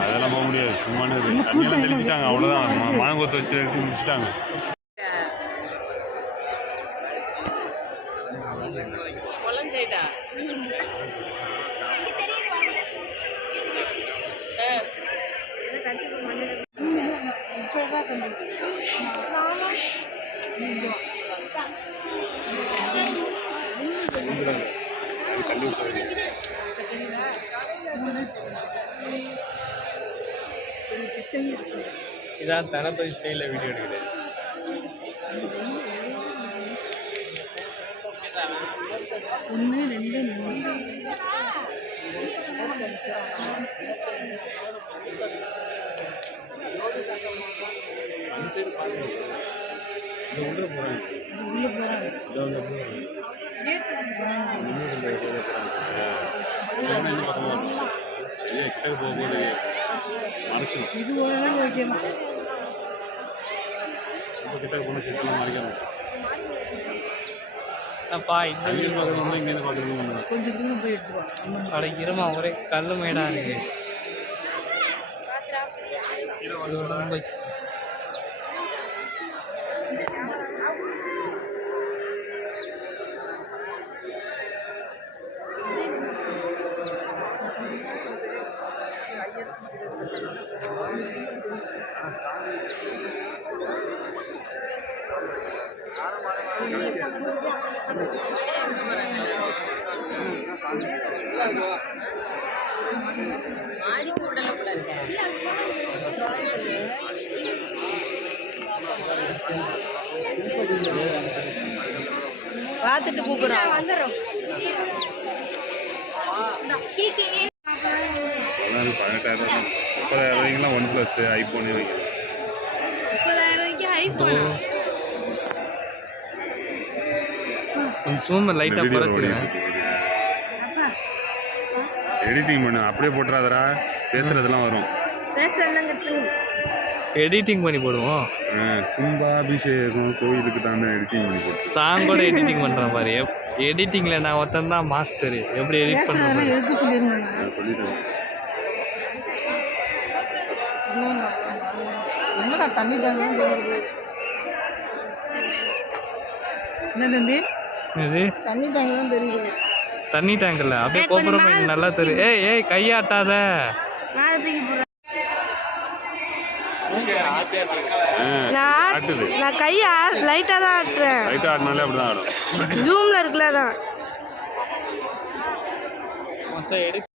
அதெல்லாம் போக முடியாது. சும்மா தண்ணியெல்லாம் தெளிச்சிட்டாங்க, அவ்வளோதான். மாங்கொத்து வச்சு எடுத்து முடிச்சுட்டாங்க. இதான் தனப்பதி ஸ்டைலில் வீடியோ எடுக்குது. ஒன்று ரெண்டு மூணு உள்ள போகிறாங்க. இது ஓரளவு ஓகேதான். கிட்ட போன கிட்டலாம் மறைக்கணும். அப்பா இங்கேருந்து பார்க்கணும், இங்கேருந்து பார்க்கணும். கொஞ்சம் தூரம் போய் எடுத்துருவான். அட இருமா, ஒரே கல் மேடா இருக்கு. பார்த்துட்டு கூப்பிடுறோம். வந்துடும். 18,000 30,000 ஒன் ப்ளஸ் ஐஃபோன் வைக்கலாம். 30,000 ஐஃபோன். ஜூம் லைட்டா குறைச்சிடுங்க. எடிட்டிங் பண்ணு, அப்படியே போட்டுறாதரா. பேசுறதெல்லாம் வரும். எடிட்டிங் பண்ணி போடுவோம். கும்பாபிஷேகம் கோயிலுக்கு தானே எடிட்டிங் பண்ணி போடுவோம். சாங் கூட எடிட்டிங் பண்ணுற மாதிரி. எடிட்டிங்கில் நான் ஒருத்தன் தான் மாஸ்டரு. எப்படி எடிட் பண்ணுறது எடுத்து சொல்லியிருந்தாங்க. சொல்லிட்டேன். என்னடா தண்ணி தாங்க என்ன தம்பி? இது தண்ணி டேங்க் தான் தெரியுது. தண்ணி டேங்க்ல அப்படியே கோபுரம் நல்லா தெரியும். ஏய் கையாட்டாத. நான் கையை லைட்டாக தான் ஆட்டுறேன். லைட்டாக ஆட்டினாலே அப்படி தான் ஆடும். ஜூமில் இருக்குல்ல தான். எடிட்